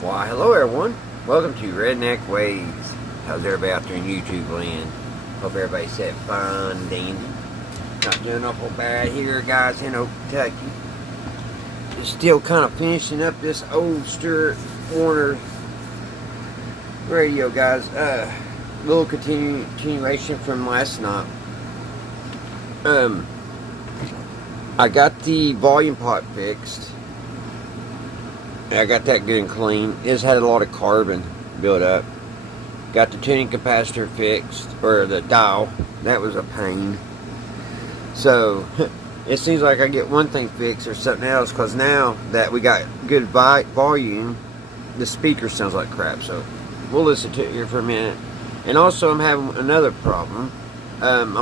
Why, hello everyone. Welcome to Redneck Ways. How's everybody out there in YouTube land? Hope everybody's having fun and dandy. Not doing awful bad here, guys, in Kentucky. Just still kind of finishing up this old Stewart-Warner radio, guys. Little continuation from last night. I got the volume pot fixed. I got that good and clean. It's had a lot of carbon built up. Got the tuning capacitor fixed, or the dial. That was a pain. So it seems like I get one thing fixed or something else, because now that we got good volume, the speaker sounds like crap. So we'll listen to it here for a minute. And also, I'm having another problem. I'm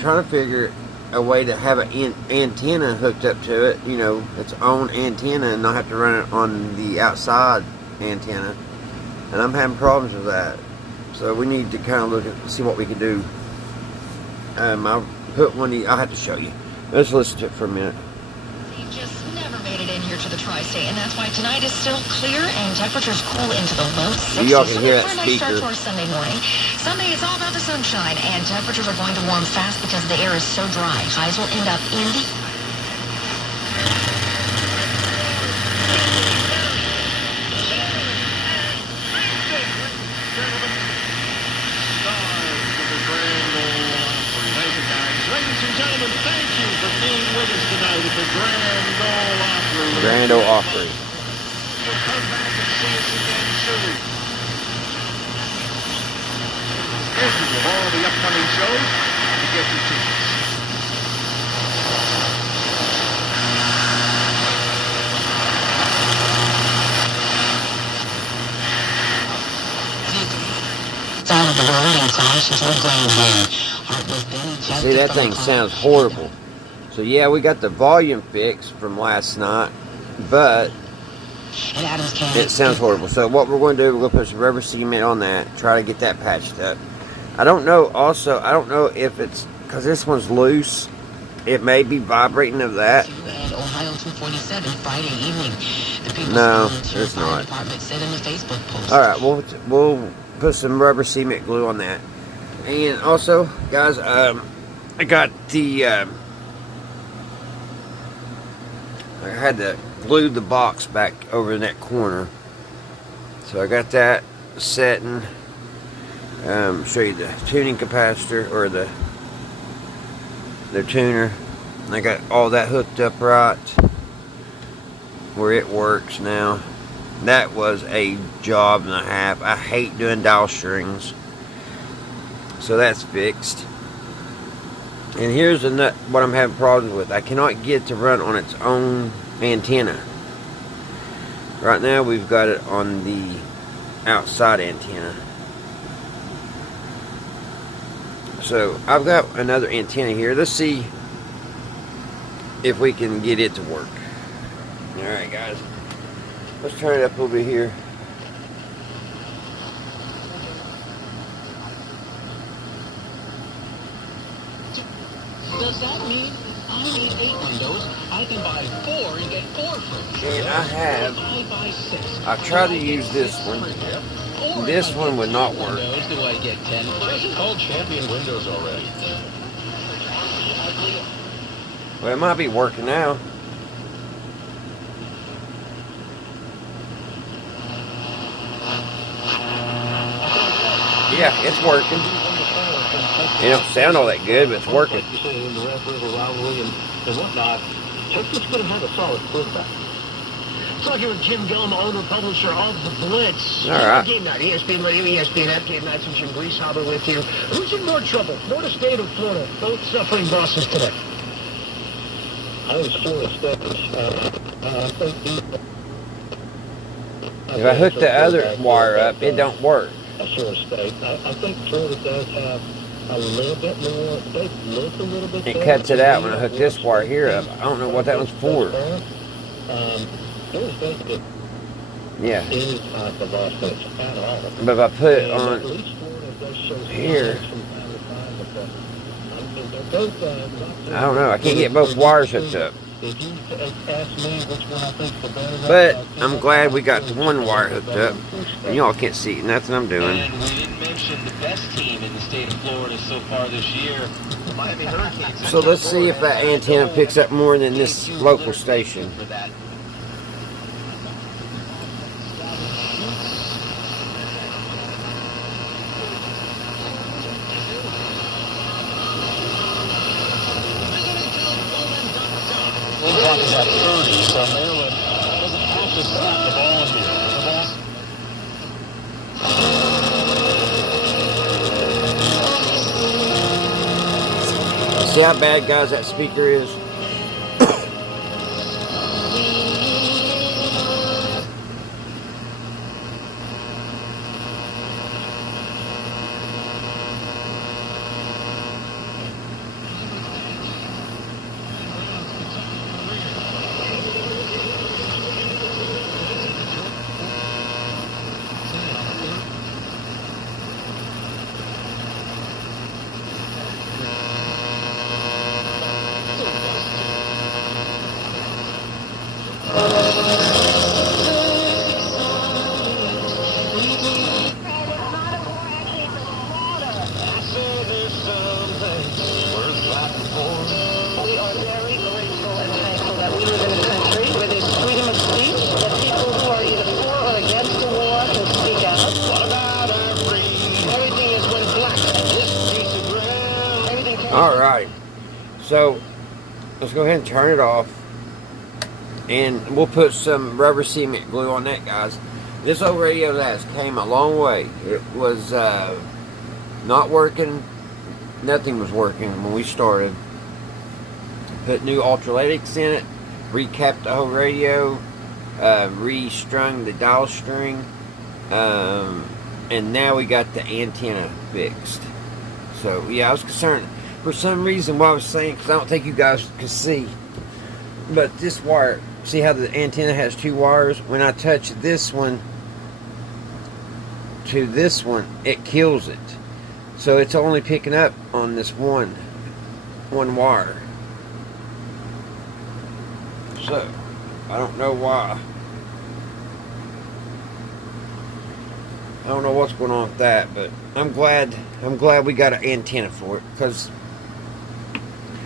trying to figure a way to have an antenna hooked up to it, you know, its own antenna, and not have to run it on the outside antenna. And I'm having problems with that. So we need to kind of look at, see what we can do. I'll put one. I'll have to show you. Let's listen to it for a minute. Just never made it in here to the tri-state, and that's why tonight is still clear and temperatures cool into the low 60s. Y'all can hear that for a nice speaker. start to our Sunday morning. Sunday is all about the sunshine, and temperatures are going to warm fast because the air is so dry. Highs will end up in the Ladies and gentlemen, thank you for being with us tonight at the Grand Ole Opry. We'll come back and see us again soon. Schedule of all the upcoming shows to get your tickets. sound of the world and crash into the ground here. See, that thing sounds horrible. So yeah, we got the volume fixed from last night, but it sounds horrible. So what we're going to do, we're going to put some rubber cement on that, try to get that patched up. I don't know, also, I don't know if it's, because this one's loose, it may be vibrating of that. Ohio 247 Friday evening. No, it's not. Alright, we'll put some rubber cement glue on that. And also, guys, I got the, I had to glue the box back over in that corner. So I got that setting. Show you the tuning capacitor, or the tuner. And I got all that hooked up right where it works now. That was a job and a half. I hate doing dial strings. So that's fixed. And here's what I'm having problems with. I cannot get it to run on its own antenna. Right now we've got it on the outside antenna. So I've got another antenna here. Let's see if we can get it to work. Alright, guys. Let's turn it up a little bit here. Does that mean I need 8 windows? I can buy 4 and get 4 free. And I have. I buy 6. I've tried to use this one. This one would not work. Do I get 10 free? It's called Champion Windows already. Well, it might be working now. Yeah, it's working. It don't sound all that good, but it's working. Talking with Jim Gillum, owner, publisher of The Blitz. All right. Game night, ESPN Radio, ESPN app, game night, some Jim Greashauber with you. Who's in more trouble, Florida State or Florida? Both suffering losses today. I was Florida State. If I hook the other wire up, it don't work. Florida State. I think Florida does have a little bit more. They look a little bit. It cuts it out when I hook this wire here up. I don't know what that one's for. Yeah. But if I put it on here, I don't know. I can't get both wires hooked up. If you ask me which one I think the better, But I'm glad we got the one wire hooked up. And y'all can't see nothing I'm doing. And we didn't mention the best team in the state of Florida so far this year, the Miami Hurricanes. So let's see if that antenna picks up more than this local station. For that. We're talking about 30, so Maryland doesn't have to snap the ball here. The ball. See how bad, guys, that speaker is? We are very grateful and thankful that we live in a country where there's freedom of speech, that people who are either for or against the war can speak out. What about our freedom? Everything is when black. This piece of ground. Everything can Alright. So, let's go ahead and turn it off. And we'll put some rubber cement glue on that, guys. This old radio has came a long way. It was not working. Nothing was working when we started. Put new ultraladics in it, recapped the whole radio, restrung the dial string, and now we got the antenna fixed. So yeah, I was concerned for some reason what I was saying, because I don't think you guys could see, but this wire, see how the antenna has two wires? When I touch this one to this one, it kills it. So it's only picking up on this one wire. So I don't know why. I don't know what's going on with that, but I'm glad we got an antenna for it, because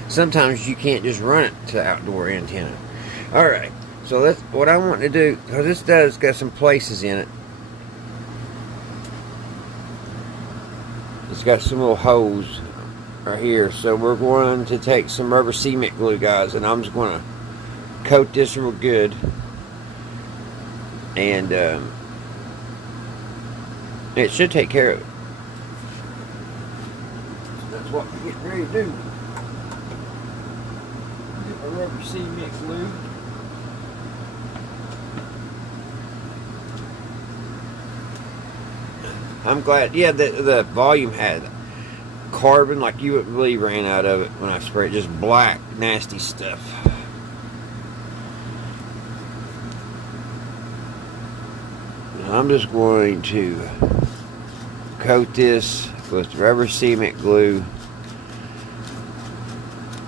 sometimes you can't just run it to outdoor antenna. Alright, so that's what I want to do, because this does got some places in it. It's got some little holes right here, so we're going to take some rubber cement glue, guys, and I'm just going to coat this real good, and it should take care of it. So that's what we're getting ready to do. Get my rubber cement glue. I'm glad, yeah, the volume had carbon like you wouldn't believe ran out of it when I sprayed, just black, nasty stuff. Now I'm just going to coat this with rubber cement glue,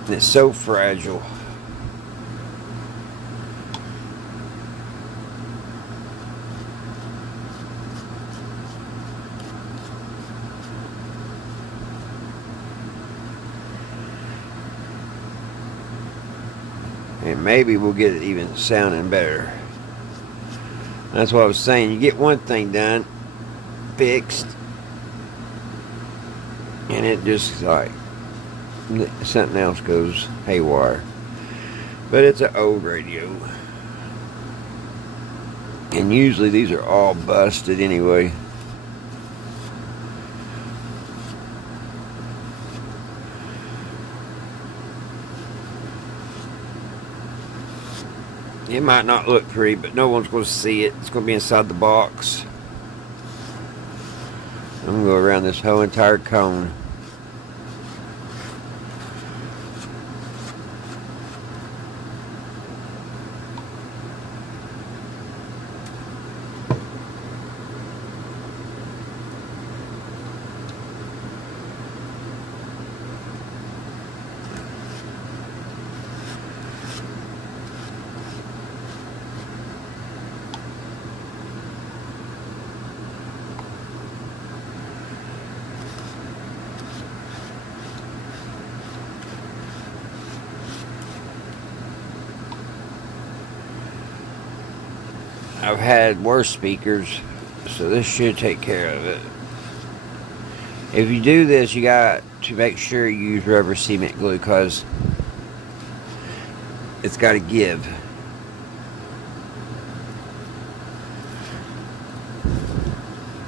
and it's so fragile. And maybe we'll get it even sounding better. That's what I was saying. You get one thing done, fixed, and it just like something else goes haywire. But it's an old radio, and usually these are all busted anyway. It might not look pretty, but no one's going to see it. It's going to be inside the box. I'm going to go around this whole entire cone. I've had worse speakers, so this should take care of it. If you do this, you got to make sure you use rubber cement glue, because it's got to give.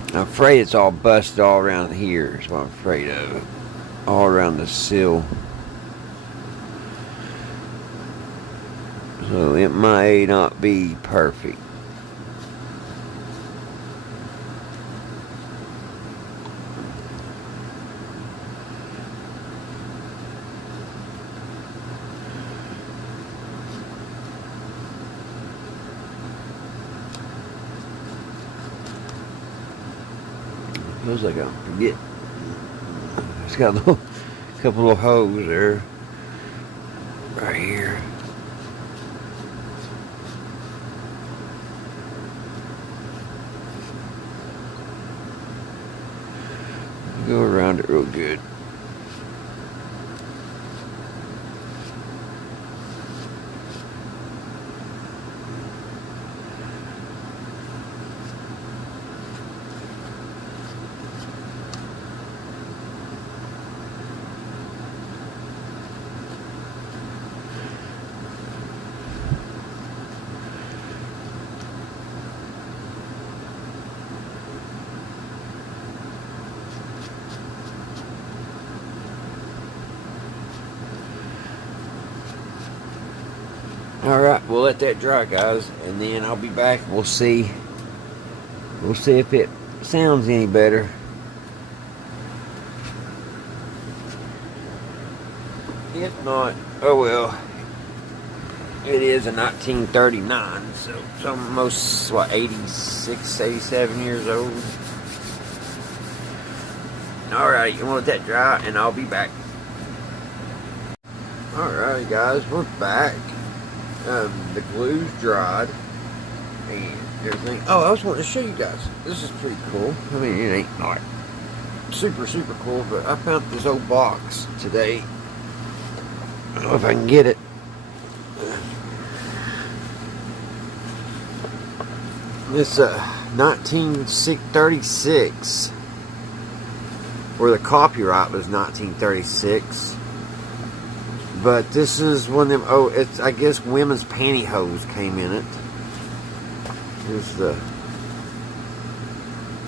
I'm afraid it's all busted all around here, is what I'm afraid of. All around the sill. So it may not be perfect. Feels like I'm forgetting. It's got a couple little holes there. Right here. Go around it real good. Alright, we'll let that dry, guys, and then I'll be back. We'll see if it sounds any better. If not, oh well. It is a 1939, so it's almost, what, 86, 87 years old. Alright, you want to let that dry, and I'll be back. Alright, guys, we're back. The glue's dried and everything. Oh, I was wanting to show you guys. This is pretty cool. I mean, it ain't like super cool, but I found this old box today. I don't know if I can get it. It's 1936, where the copyright was 1936. But this is one of them, oh, it's, I guess women's pantyhose came in it. Here's the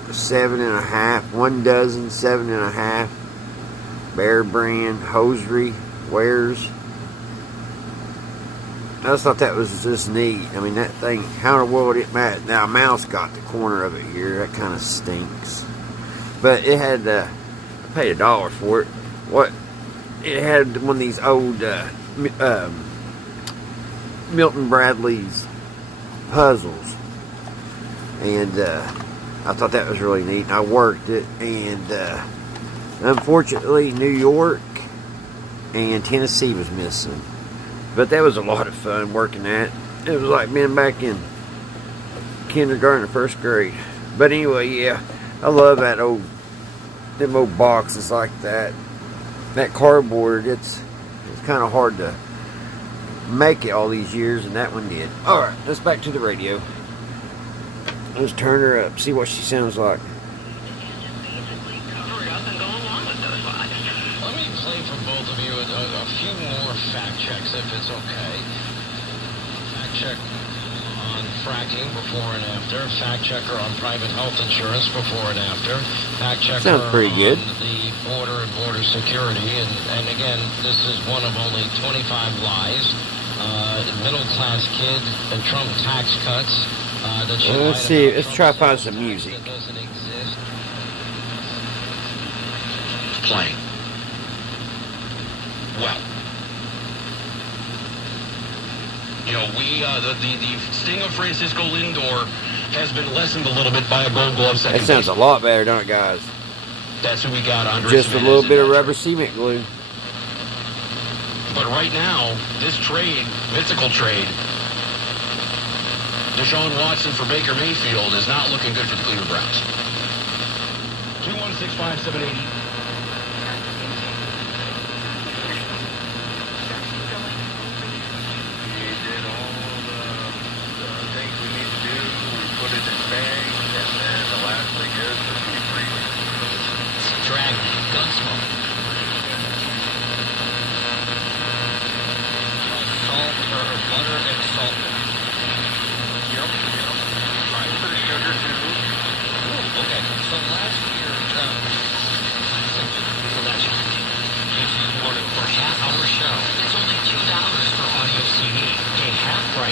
7.5, 1 dozen, 7.5, Bear brand, hosiery, wares. I just thought that was just neat. I mean, that thing, how in the world it matters. Now, a mouse got the corner of it here. That kind of stinks. But it had, I paid $1 for it. What? It had one of these old Milton Bradley's puzzles, and I thought that was really neat. I worked it, and unfortunately New York and Tennessee was missing, but that was a lot of fun working that. It was like being back in kindergarten or first grade. But anyway, yeah, I love that them old boxes like that. That cardboard, it's kind of hard to make it all these years, and that one did. Alright, let's back to the radio. Let's turn her up, see what she sounds like. Let me play for both of you a few more fact checks, if it's okay. Fact check on fracking before and after. Fact checker on private health insurance before and after. Fact checker sounds pretty good. On the border and border security. And again, this is one of only 25 lies. Middle-class kid and Trump tax cuts. Let's see. Let's try to find some music. That doesn't exist. Playing. Well, you know, the sting of Francisco Lindor has been lessened a little bit by a Gold Glove second. That sounds a lot better, don't it, guys? That's who we got, Andres Just a Jimenez little bit of in that rubber trade. cement glue. But right now, this trade, mythical trade, Deshaun Watson for Baker Mayfield is not looking good for the Cleveland Browns. 2165780. We did all the things we need to do.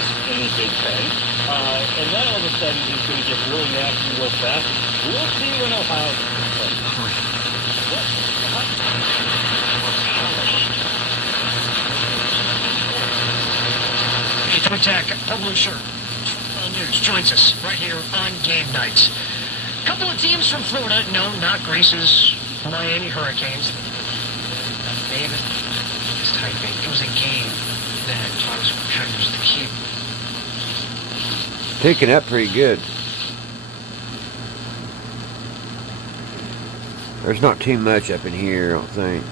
nice, clean, big tank. And then all of a sudden he's going to get really nasty real fast. We'll see when Ohio gets to play. Hey, Toe Tack, publisher News joins us right here on game nights. Couple of teams from Florida, no, not Greece's Miami Hurricanes. David is typing. It was a game that Thomas was the key. Picking up pretty good. There's not too much up in here, I don't think.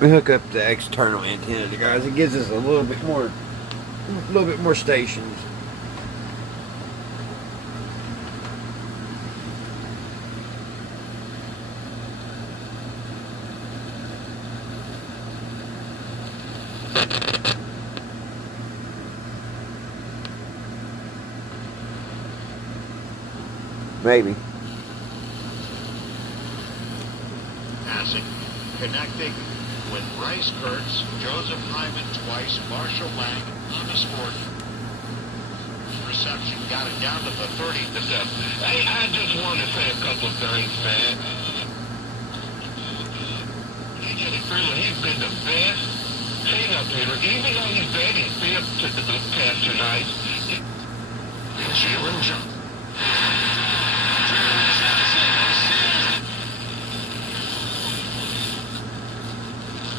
We hook up the external antenna, guys. It gives us a little bit more stations. Maybe. Passing, connecting with Bryce Kurtz, Joseph Hyman twice, Marshall Lang, Thomas Ford. Reception got it down to the 30. Hey, I just want to say a couple of things, man. He's been the best cleanup hitter, even though he's batting fifth to the past tonight. Jalen Jones.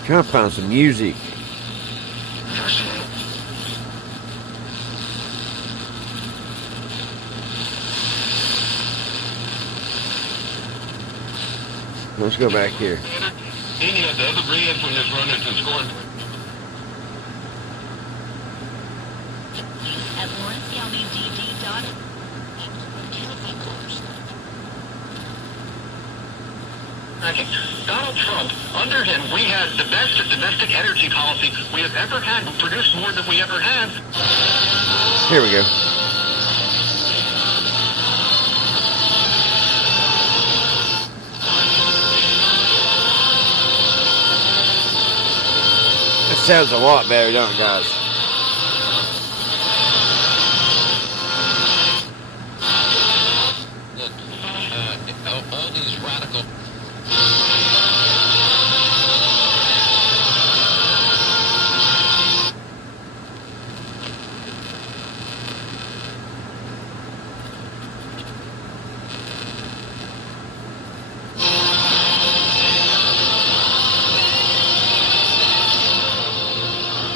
Trying to find some music. Let's go back here. Any of the other Reds when they're running to score. At LawrenceCountyDD.com. Donald Trump, under him, we had the best domestic energy policy we have ever had. We produced more than we ever have. Here we go. That sounds a lot better, don't it, guys? Look, all these radical...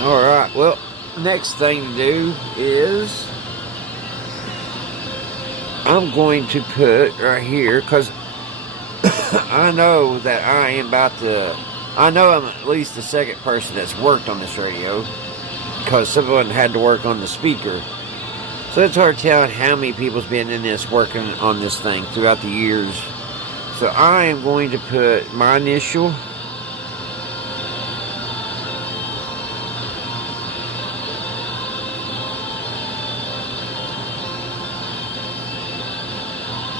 Alright, well, next thing to do is I'm going to put right here, because I know that I know I'm at least the second person that's worked on this radio, because someone had to work on the speaker. So it's hard telling how many people's been in this working on this thing throughout the years. So I am going to put my initial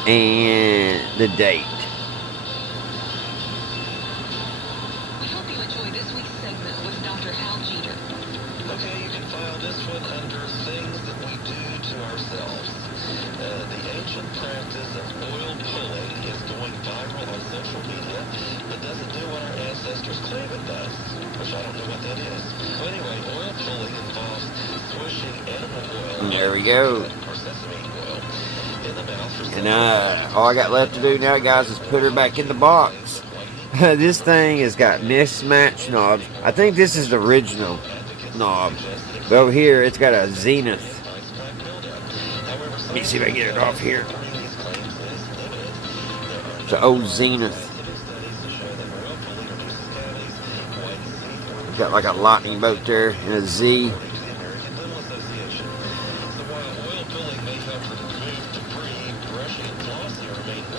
and the date. We hope you enjoy this week's segment with Dr. Hal Jeter. Okay, you can file this one under things that we do to ourselves. The ancient practice of oil pulling is going viral on social media, but doesn't do what our ancestors claim it does, which I don't know what that is. So anyway, oil pulling involves swishing animal oil. There we go. Or sesame oil in the mouth for And all I got left to do now, guys, is put her back in the box. This thing has got mismatched knobs. I think this is the original knob. But over here, it's got a Zenith. Let me see if I can get it off here. It's an old Zenith. It's got like a lightning bolt there and a Z.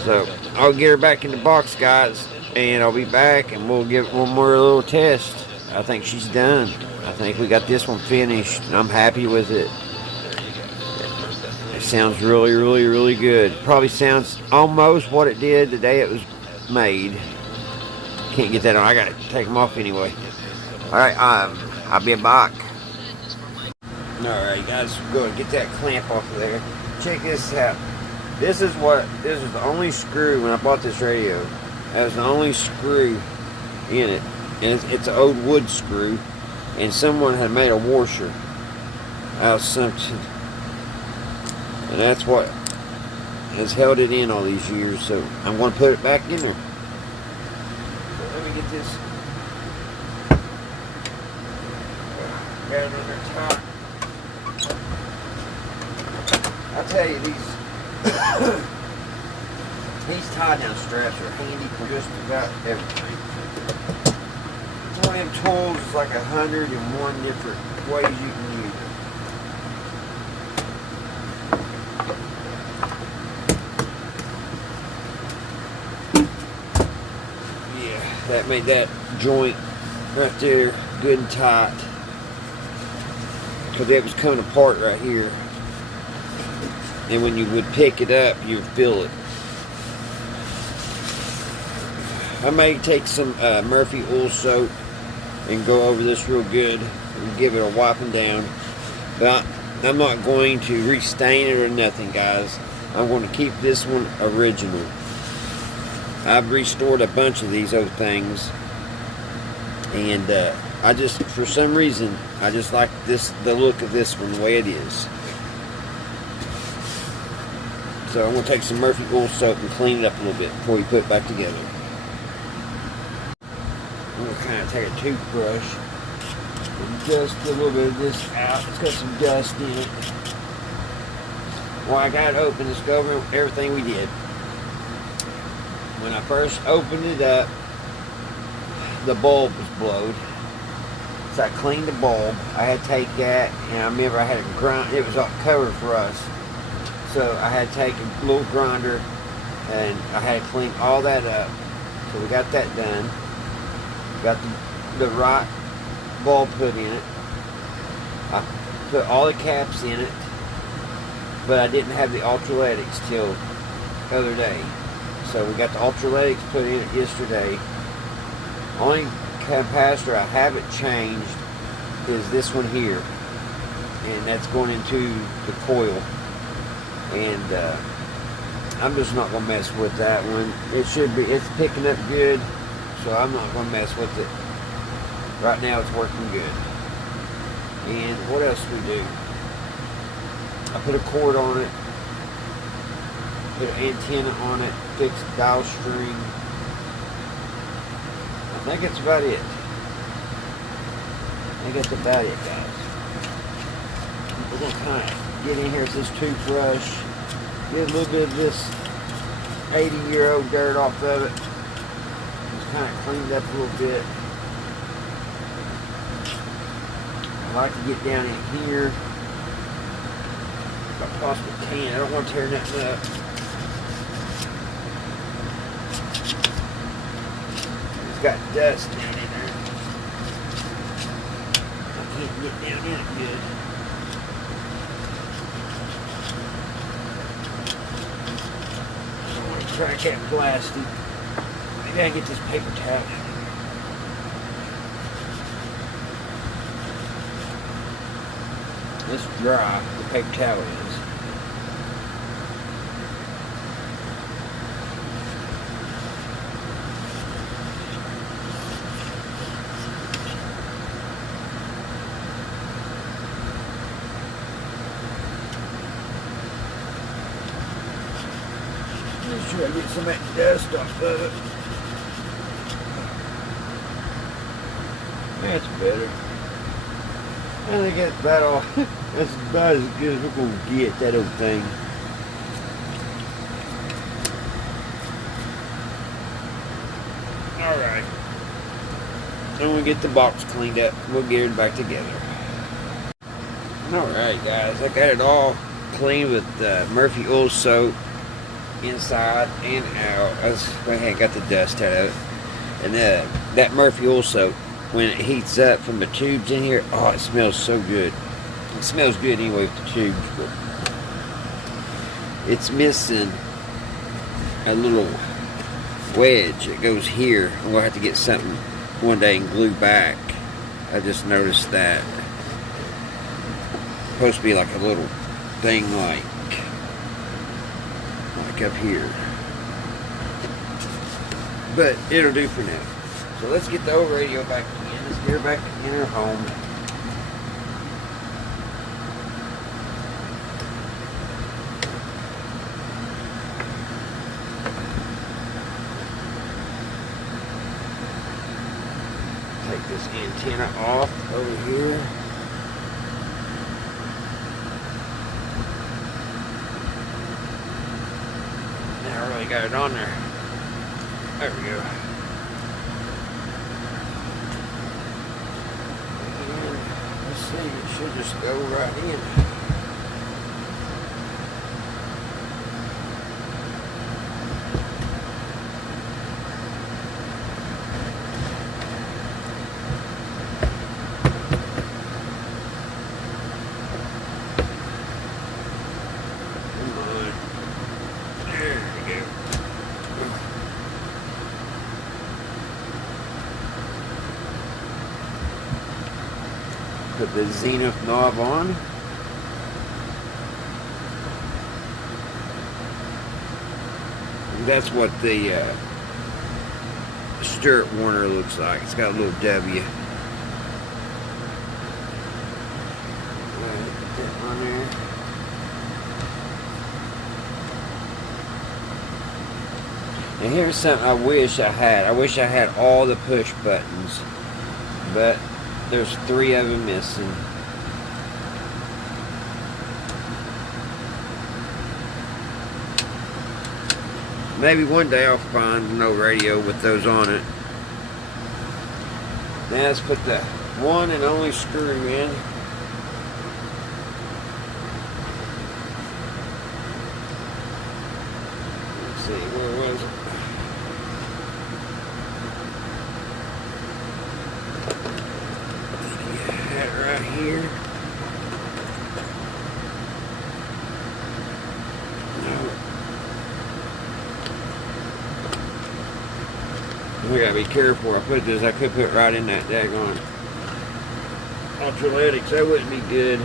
So I'll get her back in the box, guys, and I'll be back, and we'll give it one more little test. I think she's done. I think we got this one finished, and I'm happy with it. It sounds really, really, really good. Probably sounds almost what it did the day it was made. Can't get that on. I gotta take them off anyway. All right, I'll be back. All right, guys, go and get that clamp off of there. Check this out. This is the only screw when I bought this radio. That was the only screw in it, and it's an old wood screw, and someone had made a washer out of something, and that's what has held it in all these years. So I'm going to put it back in there. So let me get this. Got it under top. I'll tell you, these tie-down straps are handy for just about everything. It's one of them tools. It's like 101 different ways you can use it. Yeah, that made that joint right there good and tight, because it was coming apart right here. And when you would pick it up, you would feel it. I may take some Murphy oil soap and go over this real good and give it a wiping down. But I'm not going to restain it or nothing, guys. I'm going to keep this one original. I've restored a bunch of these old things. And I just, for some reason, I just like the look of this one the way it is. So I'm going to take some Murphy oil soap and clean it up a little bit before we put it back together. I'm going to kind of take a toothbrush and dust a little bit of this out. It's got some dust in it. Well, I got it open. Let's go over everything we did. When I first opened it up, the bulb was blowed. So I cleaned the bulb. I had to take that, and I remember I had a grind. It was all covered for us. So I had to take a little grinder, and I had to clean all that up. So we got that done. Got the right bulb put in it. I put all the caps in it, but I didn't have the ultraletics till the other day. So we got the ultraletics put in it yesterday. Only capacitor I haven't changed is this one here, and that's going into the coil. And I'm just not going to mess with that one. It's picking up good, so I'm not going to mess with it. Right now it's working good. And what else do we do? I put a cord on it, put an antenna on it, fixed the dial string. I think that's about it. I think that's about it, guys. We're going to kind of get in here with this toothbrush, get a little bit of this 80-year-old dirt off of it. Just kind of clean it up a little bit. I like to get down in here if I possibly can. I don't want to tear nothing up. It's got dust down in there. I can't get down in it good. Crack that plastic. Maybe I can get this paper towel. It's dry, the paper towel is. Make sure I get some of that dust off of it. That's better. I think that's about all. That's about as good as we're going to get, that old thing. Alright. I'm going to get the box cleaned up. We'll get it back together. Alright, guys. I got it all clean with Murphy oil soap. inside and out. I had got the dust out of it. And that Murphy oil soap, when it heats up from the tubes in here, oh, it smells so good. It smells good anyway with the tubes, but it's missing a little wedge that goes here. And we'll have to get something one day and glue back. I just noticed that. It's supposed to be like a little thing like up here. But it'll do for now. So let's get the old radio back in. Let's get her back in her home. Take this antenna off over here. Now I really got it on there. There we go. And let's see, it should just go right in. Put the zenith knob on. And that's what the Stewart-Warner looks like. It's got a little W. Put that on there. And here's something I wish I had. I wish I had all the push buttons, but there's 3 of them missing. Maybe one day I'll find no radio with those on it. Now let's put the one and only screw in. Let's see, where was it? Right here. No. We gotta be careful where I put this. I could put it right in that daggone ultraletics. That wouldn't be good.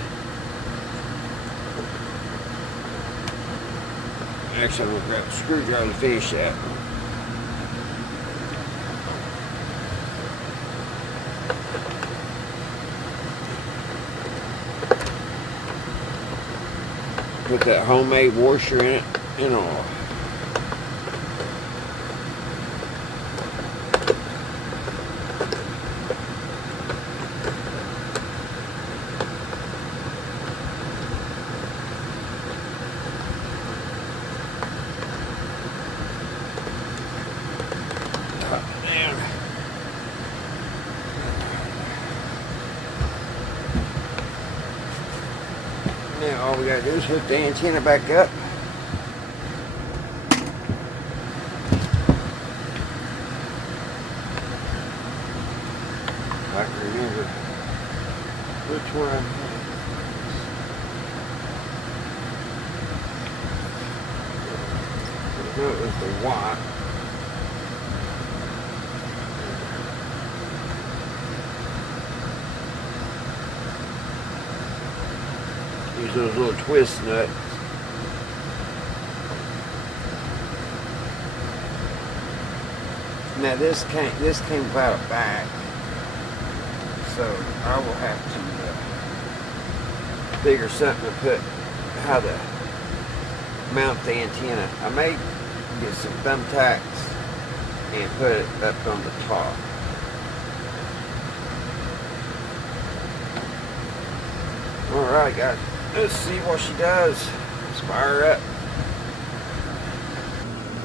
Actually, I'm gonna grab a screwdriver to finish that. Put that homemade washer in it and all. Now all we gotta do is hook the antenna back up. I can remember which one I had. I know it was the white. Use those little twist nuts. Now this came without a back, so I will have to figure something to put how to mount the antenna. I may get some thumbtacks and put it up on the top. All right, guys. Let's see what she does. Let's fire her up.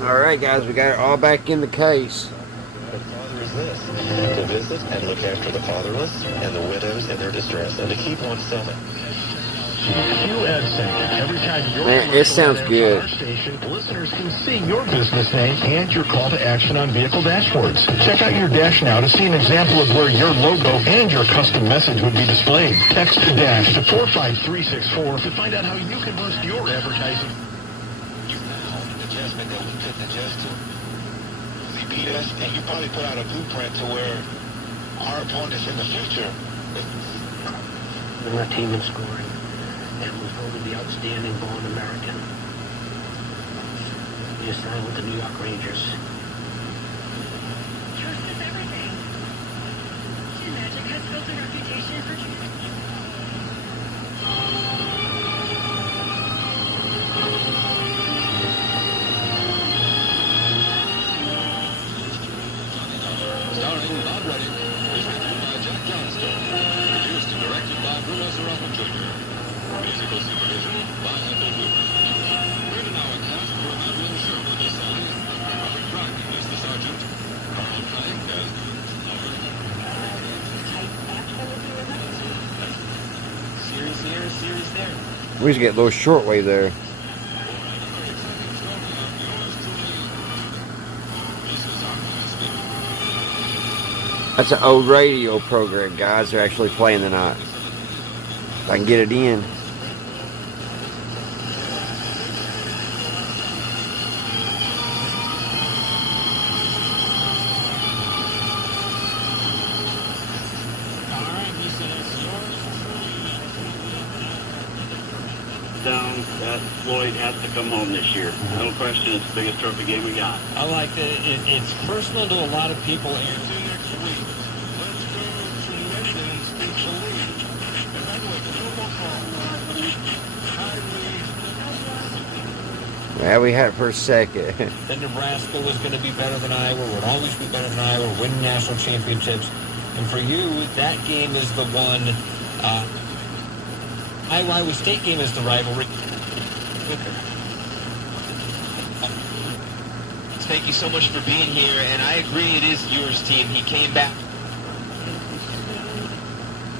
Alright guys, we got it all back in the case. What father is this? To visit and look after the fatherless and the widows in their distress, and to keep oneself Fuel ad sync. Every time your Man, it commercial sounds ad airs good. on our station, listeners can see your business name and your call to action on vehicle dashboards. Check out your dash now to see an example of where your logo and your custom message would be displayed. Text dash to 45364 to find out how you can boost your advertising. Adjustment that we couldn't adjust to. CPS, and you probably put out a blueprint to where our opponents in the future. Been our team in scoring, and was voted the outstanding born American. We just signed with the New York Rangers. Trust is everything. Team Magic has built a reputation for Starring Bob Redneck, is written by Jack Johnston, produced and directed by Bruno Serrano Jr., musical supervision by Ethel Hoover. We're in our cast for Madeline Sherwood as Sally, Robert Crockett as the sergeant, Carl Cunning as lover. Series here, series there. We used to get a little shortwave there. That's an old radio program, guys. They're actually playing tonight. If I can get it in. Down that Floyd has to come home this year. No question, it's the biggest trophy game we got. I like that. It's personal to a lot of people. And Yeah, we had it for a second. that Nebraska was going to be better than Iowa, would always be better than Iowa, win national championships. And for you, that game is the one. Iowa State game is the rivalry. Thank you so much for being here, and I agree it is yours, team. He came back.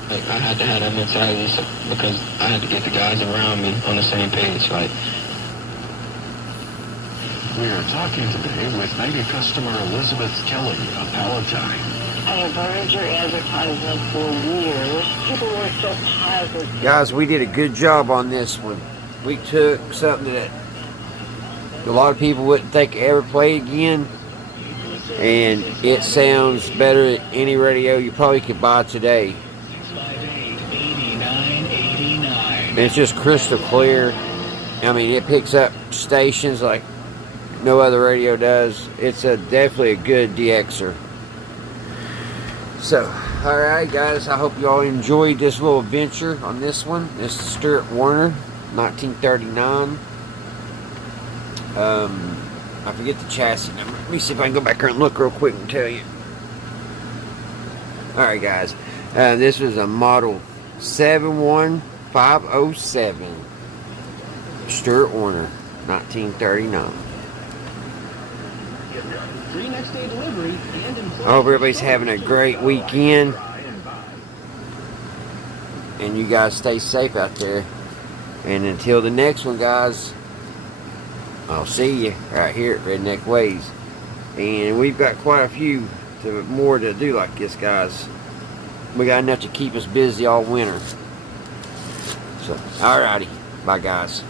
Like, I had to have that mentality because I had to get the guys around me on the same page. Like, We are talking today with mega customer Elizabeth Kelly of Palatine. I have heard your advertisement for years. People were so positive. Guys, we did a good job on this one. We took something that a lot of people wouldn't think ever play again, and it sounds better at any radio you probably could buy today. And it's just crystal clear. I mean, it picks up stations like no other radio does. It's definitely a good DXer. So, alright guys, I hope you all enjoyed this little adventure on this one. This is Stewart-Warner, 1939. I forget the chassis number. Let me see if I can go back here and look real quick and tell you. Alright guys, this was a model 71507. Stewart-Warner, 1939. Free next day delivery and I hope everybody's having a great weekend. And you guys stay safe out there. And until the next one, guys, I'll see you right here at Redneck Ways. And we've got quite a few more to do like this, guys. We got enough to keep us busy all winter. So, alrighty. Bye, guys.